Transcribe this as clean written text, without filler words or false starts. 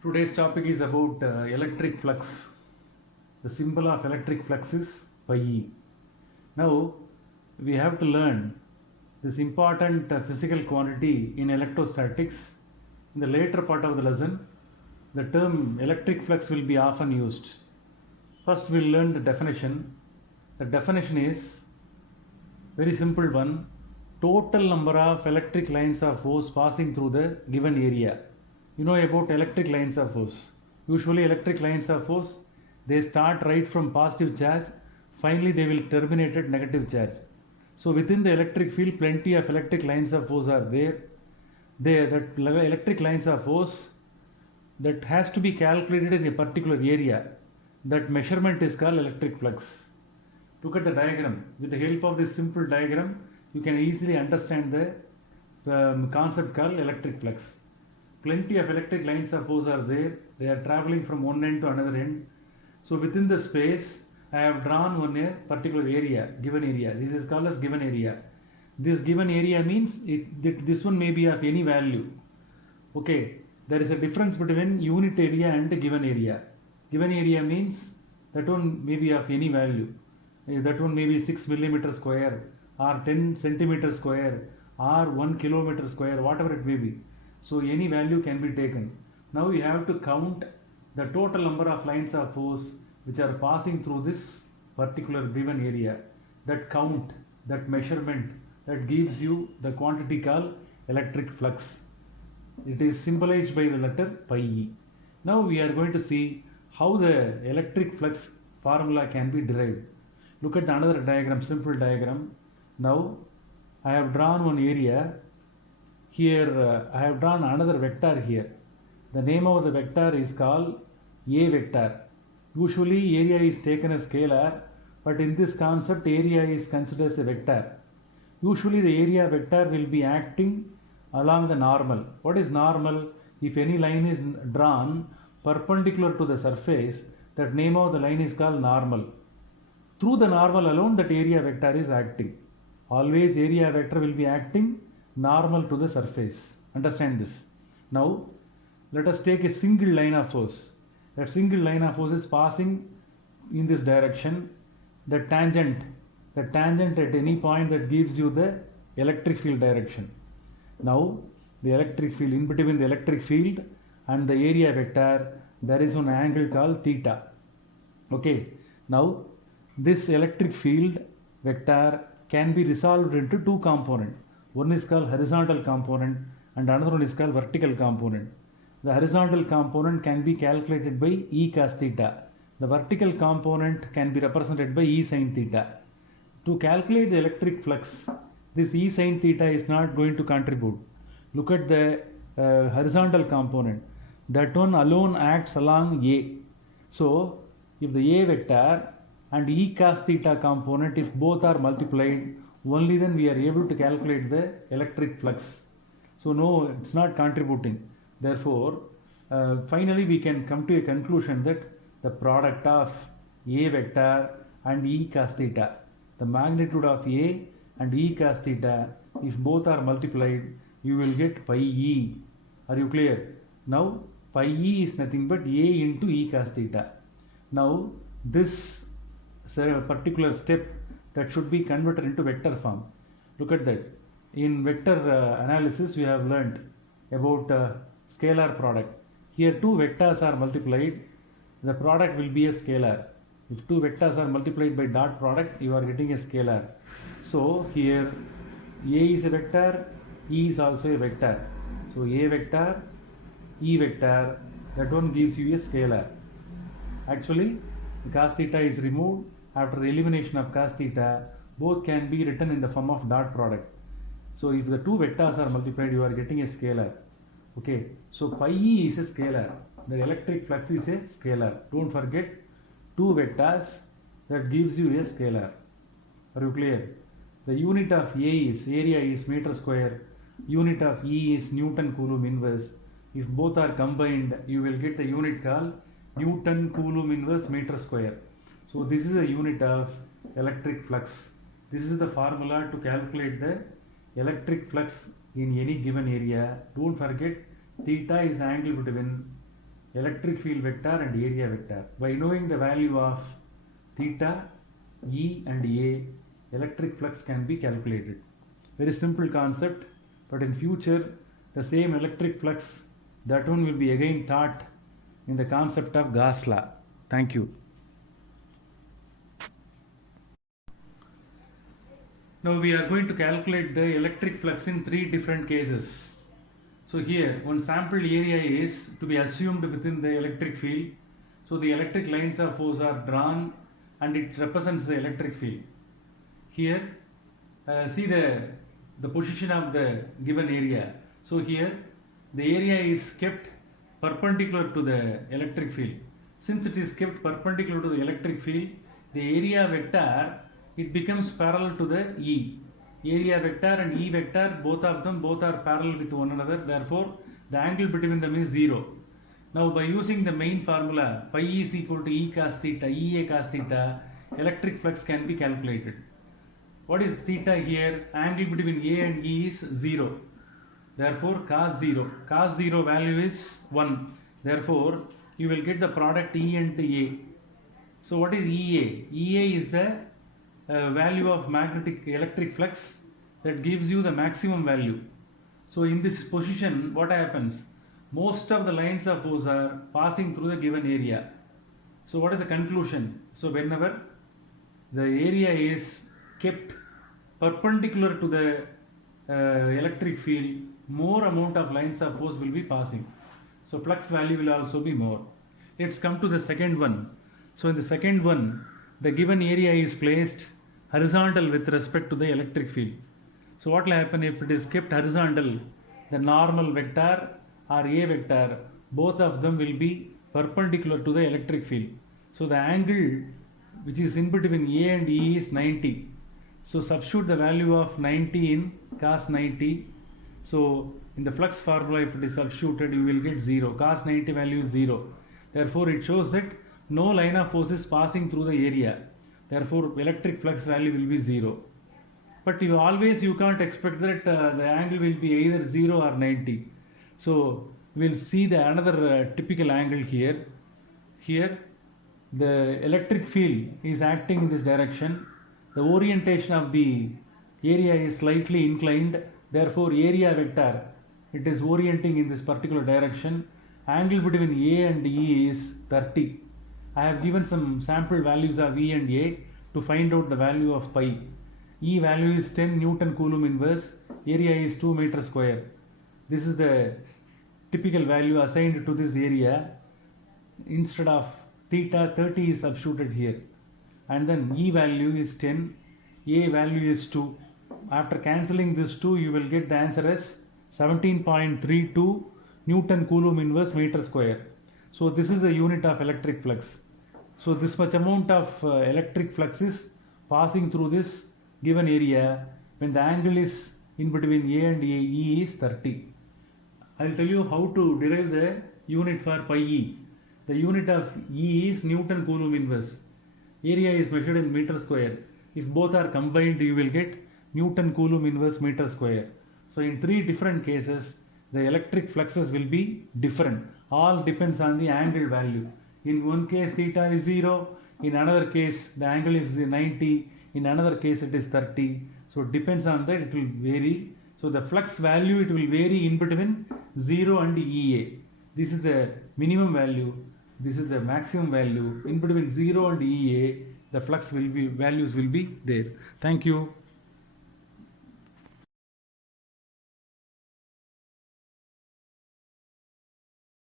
Today's topic is about electric flux. The symbol of electric flux is pi e. Now we have to learn this important physical quantity in electrostatics. In the later part of the lesson, the term electric flux will be often used. First, we'll learn the definition. The definition is very simple one: total number of electric lines of force passing through the given area. You know about electric lines of force. Usually electric lines of force, they start right from positive charge, finally they will terminate at negative charge. So within the electric field, plenty of electric lines of force are there. That electric lines of force that has to be calculated in a particular area. That measurement is called electric flux. Look at the diagram. With the help of this simple diagram, you can easily understand the concept called electric flux. Plenty of electric lines of force are there. They are traveling from one end to another end. So within the space, I have drawn one particular area, given area. This is called as given area. This given area means this one may be of any value. Okay, there is a difference between unit area and given area. Given area means that one may be of any value. That one may be 6 millimeter square or 10 centimeter square or 1 kilometer square, whatever it may be. So any value can be taken. Now you have to count the total number of lines of force which are passing through this particular given area. That count, that measurement, that gives you the quantity called electric flux. It is symbolized by the letter pi e. Now we are going to see how the electric flux formula can be derived. Look at another diagram, simple diagram. Now I have drawn one area. Here I have drawn another vector here. The name of the vector is called A vector. Usually area is taken as scalar, but in this concept area is considered as a vector. Usually the area vector will be acting along the normal. What is normal? If any line is drawn perpendicular to the surface, that name of the line is called normal. Through the normal alone, that area vector is acting. Always area vector will be acting normal to the surface. Understand this. Now let us take a single line of force. That single line of force is passing in this direction. The tangent at any point, that gives you the electric field direction. Now the electric field, in between the electric field and the area vector, there is one angle called theta. Okay, now this electric field vector can be resolved into two components. One is called horizontal component and another one is called vertical component. The horizontal component can be calculated by E cos theta. The vertical component can be represented by E sin theta. To calculate the electric flux, this E sin theta is not going to contribute. Look at the horizontal component. That one alone acts along A. So if the A vector and E cos theta component, if both are multiplied, only then we are able to calculate the electric flux. So no, it's not contributing. Therefore, finally we can come to a conclusion that the product of A vector and E cos theta, the magnitude of A and E cos theta, if both are multiplied, you will get pi E. Are you clear? Now pi E is nothing but A into E cos theta. Now this particular step, that should be converted into vector form. Look at that. In vector analysis, we have learned about scalar product. Here two vectors are multiplied, the product will be a scalar. If two vectors are multiplied by dot product, you are getting a scalar. So here A is a vector, E is also a vector. So A vector, E vector, that one gives you a scalar. Actually, cos theta is removed. After the elimination of cos theta, both can be written in the form of dot product. So if the two vectors are multiplied, you are getting a scalar. Okay, so pi E is a scalar. The electric flux is a scalar. Don't forget, two vectors, that gives you a scalar. Are you clear? The unit of A is, area is meter square. Unit of E is Newton Coulomb inverse. If both are combined, you will get a unit called Newton Coulomb inverse meter square. So this is a unit of electric flux. This is the formula to calculate the electric flux in any given area. Don't forget, theta is angle between electric field vector and area vector. By knowing the value of theta, E and A, electric flux can be calculated. Very simple concept, but in future the same electric flux, that one will be again taught in the concept of Gauss law. Thank you. Now we are going to calculate the electric flux in three different cases. So here one sample area is to be assumed within the electric field. So the electric lines of force are drawn and it represents the electric field. Here see the position of the given area. So here the area is kept perpendicular to the electric field. Since it is kept perpendicular to the electric field, the area vector, it becomes parallel to the E. Area vector and E vector, both are parallel with one another. Therefore, the angle between them is 0. Now, by using the main formula pi is equal to E cos theta, Ea cos theta, electric flux can be calculated. What is theta here? Angle between A and E is 0. Therefore, cos 0 value is 1. Therefore, you will get the product E and A. So, what is Ea? Ea is the value of magnetic electric flux that gives you the maximum value. So, in this position, what happens? Most of the lines of force are passing through the given area. So, what is the conclusion? So, whenever the area is kept perpendicular to the electric field, more amount of lines of force will be passing. So flux value will also be more. Let's come to the second one. So in the second one, the given area is placed horizontal with respect to the electric field. So what will happen if it is kept horizontal? The normal vector or A vector, both of them will be perpendicular to the electric field. So the angle which is in between A and E is 90. So substitute the value of 90 in cos 90. So in the flux formula, if it is substituted, you will get 0. Cos 90 value is 0. Therefore, it shows that no line of force is passing through the area. Therefore, electric flux value will be 0. But you can't expect that the angle will be either 0 or 90. So we'll see the another typical angle here. Here, the electric field is acting in this direction. The orientation of the area is slightly inclined. Therefore, area vector, it is orienting in this particular direction. Angle between A and E is 30. I have given some sample values of E and A to find out the value of pi. E value is 10 Newton Coulomb inverse. Area is 2 meter square. This is the typical value assigned to this area. Instead of theta, 30 is substituted here. And then E value is 10, A value is 2. After cancelling this 2, you will get the answer as 17.32 Newton Coulomb inverse meter square. So this is the unit of electric flux. So this much amount of electric flux is passing through this given area when the angle is in between A and E is 30. I will tell you how to derive the unit for pi E. The unit of E is Newton Coulomb inverse. Area is measured in meter square. If both are combined, you will get Newton Coulomb inverse meter square. So in three different cases, the electric fluxes will be different. All depends on the angle value. In one case theta is 0, in another case the angle is 90, in another case it is 30. So it depends on that, it will vary. So the flux value, it will vary in between 0 and EA. This is the minimum value, this is the maximum value. In between 0 and EA, the flux values will be there. Thank you.